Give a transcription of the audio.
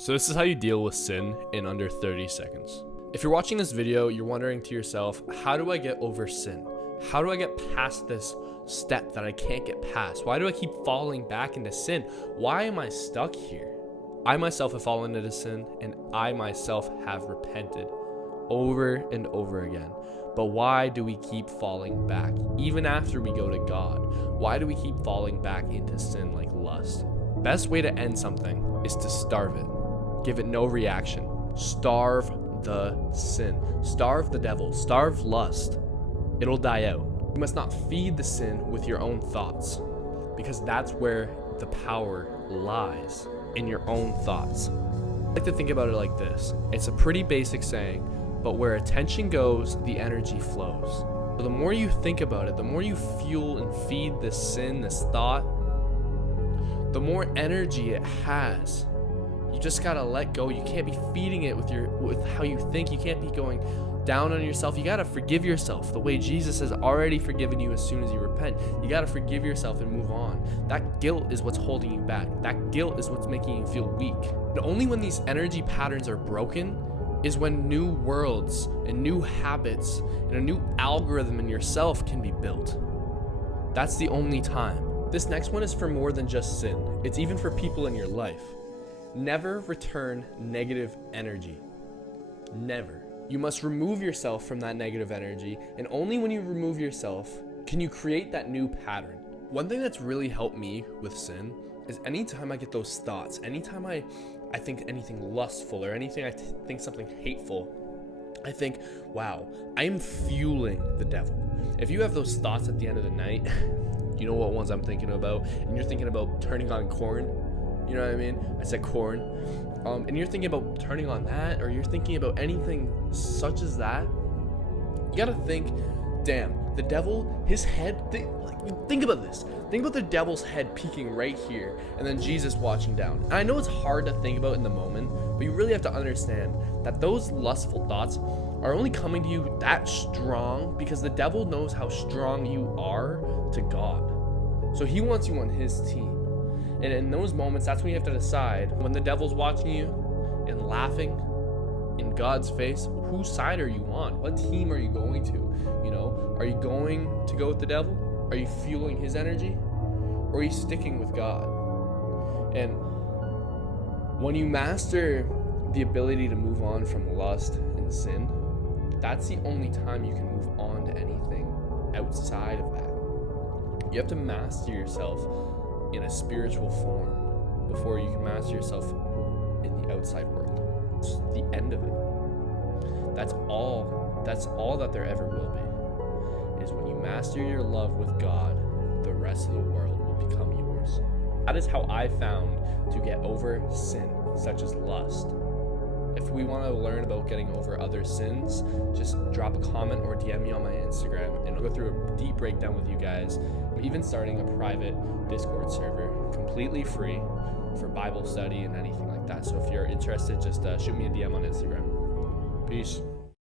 So this is how you deal with sin in under 30 seconds. If you're watching this video, you're wondering to yourself, how do I get over sin? How do I get past this step that I can't get past? Why do I keep falling back into sin? Why am I stuck here? I myself have fallen into sin, and I myself have repented over and over again. But why do we keep falling back? Even after we go to God, why do we keep falling back into sin like lust? Best way to end something is to starve it. Give it no reaction. Starve the sin. Starve the devil. Starve lust. It'll die out. You must not feed the sin with your own thoughts, because that's where the power lies, in your own thoughts. I like to think about it like this. It's a pretty basic saying, but where attention goes, the energy flows. So the more you think about it, the more you fuel and feed this sin, this thought, the more energy it has. You just gotta let go. You can't be feeding it with how you think. You can't be going down on yourself. You gotta forgive yourself the way Jesus has already forgiven you as soon as you repent. You gotta forgive yourself and move on. That guilt is what's holding you back. That guilt is what's making you feel weak. And only when these energy patterns are broken is when new worlds and new habits and a new algorithm in yourself can be built. That's the only time. This next one is for more than just sin. It's even for people in your life. Never return negative energy. Never. You must remove yourself from that negative energy, and only when you remove yourself can you create that new pattern. One thing that's really helped me with sin is anytime I get those thoughts, anytime I think anything lustful or anything I think something hateful, I think, wow, I am fueling the devil. If you have those thoughts at the end of the night, you know what ones I'm thinking about, and you're thinking about turning on corn. You know what I mean? I said corn. And you're thinking about turning on that, or you're thinking about anything such as that, you gotta think, damn, the devil, his head, think about this. Think about the devil's head peeking right here, and then Jesus watching down. And I know it's hard to think about in the moment, but you really have to understand that those lustful thoughts are only coming to you that strong because the devil knows how strong you are to God. So he wants you on his team. And in those moments, that's when you have to decide, when the devil's watching you and laughing in God's face, whose side are you on? What team are you going to? You know, are you going to go with the devil? Are you fueling his energy? Or are you sticking with God? And when you master the ability to move on from lust and sin, that's the only time you can move on to anything outside of that. You have to master yourself in a spiritual form before you can master yourself in the outside world. It's the end of it. That's all that there ever will be, is when you master your love with God, the rest of the world will become yours. That is how I found to get over sin, such as lust. If we want to learn about getting over other sins, just drop a comment or DM me on my Instagram, and I'll go through a deep breakdown with you guys. I'm even starting a private Discord server, completely free, for Bible study and anything like that. So if you're interested, just shoot me a DM on Instagram. Peace.